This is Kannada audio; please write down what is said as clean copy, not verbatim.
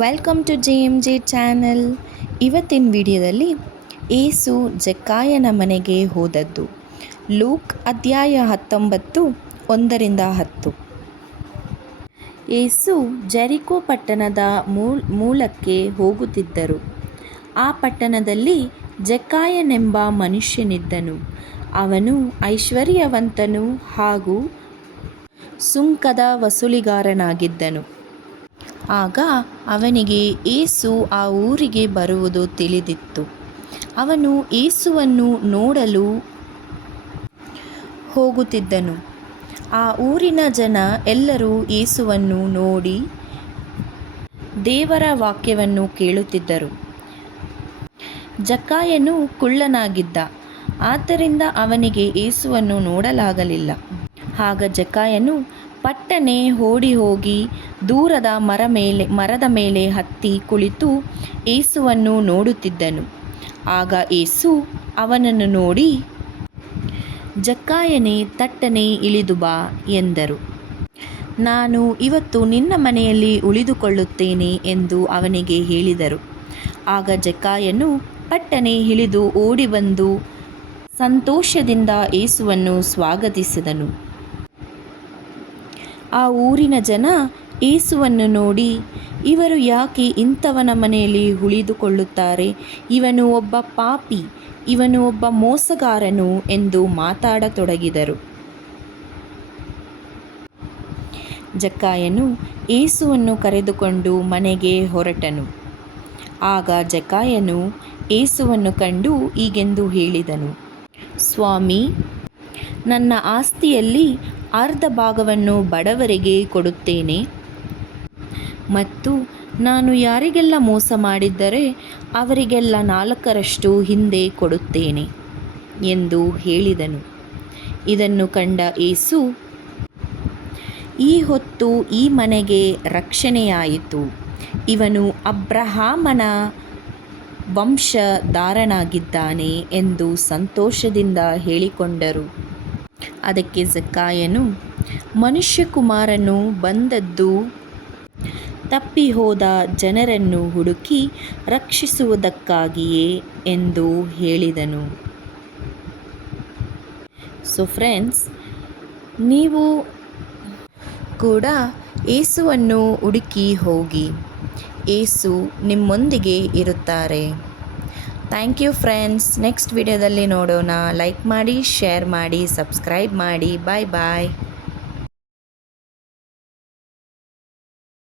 Welcome to JMJ channel. ಇವತ್ತಿನ ವಿಡಿಯೋದಲ್ಲಿ ಏಸು ಜಕ್ಕಾಯನ ಮನೆಗೆ ಹೋದದ್ದು. ಲೂಕ್ ಅಧ್ಯಾಯ 19 1-10. ಏಸು ಜೆರಿಕೋ ಪಟ್ಟಣದ ಮೂಲಕ್ಕೆ ಹೋಗುತ್ತಿದ್ದರು. ಆ ಪಟ್ಟಣದಲ್ಲಿ ಜಕ್ಕಾಯನೆಂಬ ಮನುಷ್ಯನಿದ್ದನು. ಅವನು ಐಶ್ವರ್ಯವಂತನು ಹಾಗೂ ಸುಂಕದ ವಸೂಲಿಗಾರನಾಗಿದ್ದನು. ಆಗ ಅವನಿಗೆ ಏಸು ಆ ಊರಿಗೆ ಬರುವುದು ತಿಳಿದಿತ್ತು. ಅವನು ಏಸುವನ್ನು ನೋಡಲು ಹೋಗುತ್ತಿದ್ದನು. ಆ ಊರಿನ ಜನ ಎಲ್ಲರೂ ಏಸುವನ್ನು ನೋಡಿ ದೇವರ ವಾಕ್ಯವನ್ನು ಕೇಳುತ್ತಿದ್ದರು. ಜಕ್ಕಾಯನು ಕುಳ್ಳನಾಗಿದ್ದ, ಆದ್ದರಿಂದ ಅವನಿಗೆ ಏಸುವನ್ನು ನೋಡಲಾಗಲಿಲ್ಲ. ಆಗ ಜಕ್ಕಾಯನು ಪಟ್ಟನೆ ಓಡಿ ಹೋಗಿ ದೂರದ ಮರದ ಮೇಲೆ ಹತ್ತಿ ಕುಳಿತು ಏಸುವನ್ನು ನೋಡುತ್ತಿದ್ದನು. ಆಗ ಏಸು ಅವನನ್ನು ನೋಡಿ, ಜಕ್ಕಾಯನೇ, ತಟ್ಟನೆ ಇಳಿದು ಬಾ ಎಂದರು. ನಾನು ಇವತ್ತು ನಿನ್ನ ಮನೆಯಲ್ಲಿ ಉಳಿದುಕೊಳ್ಳುತ್ತೇನೆ ಎಂದು ಅವನಿಗೆ ಹೇಳಿದರು. ಆಗ ಜಕ್ಕಾಯನು ಪಟ್ಟನೆ ಇಳಿದು ಓಡಿ ಬಂದು ಸಂತೋಷದಿಂದ ಏಸುವನ್ನು ಸ್ವಾಗತಿಸಿದನು. ಆ ಊರಿನ ಜನ ಏಸುವನ್ನು ನೋಡಿ, ಇವರು ಯಾಕೆ ಇಂಥವನ ಮನೆಯಲ್ಲಿ ಉಳಿದುಕೊಳ್ಳುತ್ತಾರೆ? ಇವನು ಒಬ್ಬ ಪಾಪಿ, ಇವನು ಒಬ್ಬ ಮೋಸಗಾರನು ಎಂದು ಮಾತಾಡತೊಡಗಿದರು. ಜಕ್ಕಾಯನು ಏಸುವನ್ನು ಕರೆದುಕೊಂಡು ಮನೆಗೆ ಹೊರಟನು. ಆಗ ಜಕ್ಕಾಯನು ಏಸುವನ್ನು ಕಂಡು ಹೀಗೆಂದು ಹೇಳಿದನು, ಸ್ವಾಮಿ, ನನ್ನ ಆಸ್ತಿಯಲ್ಲಿ ಅರ್ಧ ಭಾಗವನ್ನು ಬಡವರಿಗೆ ಕೊಡುತ್ತೇನೆ ಮತ್ತು ನಾನು ಯಾರಿಗೆಲ್ಲ ಮೋಸ ಮಾಡಿದ್ದರೆ ಅವರಿಗೆಲ್ಲ 4ರಷ್ಟು ಹಿಂದೆ ಕೊಡುತ್ತೇನೆ ಎಂದು ಹೇಳಿದನು. ಇದನ್ನು ಕಂಡ ಏಸು, ಈ ಹೊತ್ತು ಈ ಮನೆಗೆ ರಕ್ಷಣೆಯಾಯಿತು. ಇವನು ಅಬ್ರಹಾಮನ ವಂಶಧಾರನಾಗಿದ್ದಾನೆ ಎಂದು ಸಂತೋಷದಿಂದ ಹೇಳಿಕೊಂಡರು. ಅದಕ್ಕೆ ಜಕ್ಕಾಯನು, ಮನುಷ್ಯಕುಮಾರನು ಬಂದದ್ದು ತಪ್ಪಿಹೋದ ಜನರನ್ನು ಹುಡುಕಿ ರಕ್ಷಿಸುವುದಕ್ಕಾಗಿಯೇ ಎಂದು ಹೇಳಿದನು. ಸೊ ಫ್ರೆಂಡ್ಸ್, ನೀವು ಕೂಡ ಏಸುವನ್ನು ಹುಡುಕಿ ಹೋಗಿ. ಏಸು ನಿಮ್ಮೊಂದಿಗೆ ಇರುತ್ತಾರೆ. Thank you friends. ನೆಕ್ಸ್ಟ್ ವಿಡಿಯೋದಲ್ಲಿ ನೋಡೋಣ. ಲೈಕ್ ಮಾಡಿ, ಶೇರ್ ಮಾಡಿ, ಸಬ್ಸ್ಕ್ರೈಬ್ ಮಾಡಿ. ಬಾಯ್ ಬಾಯ್.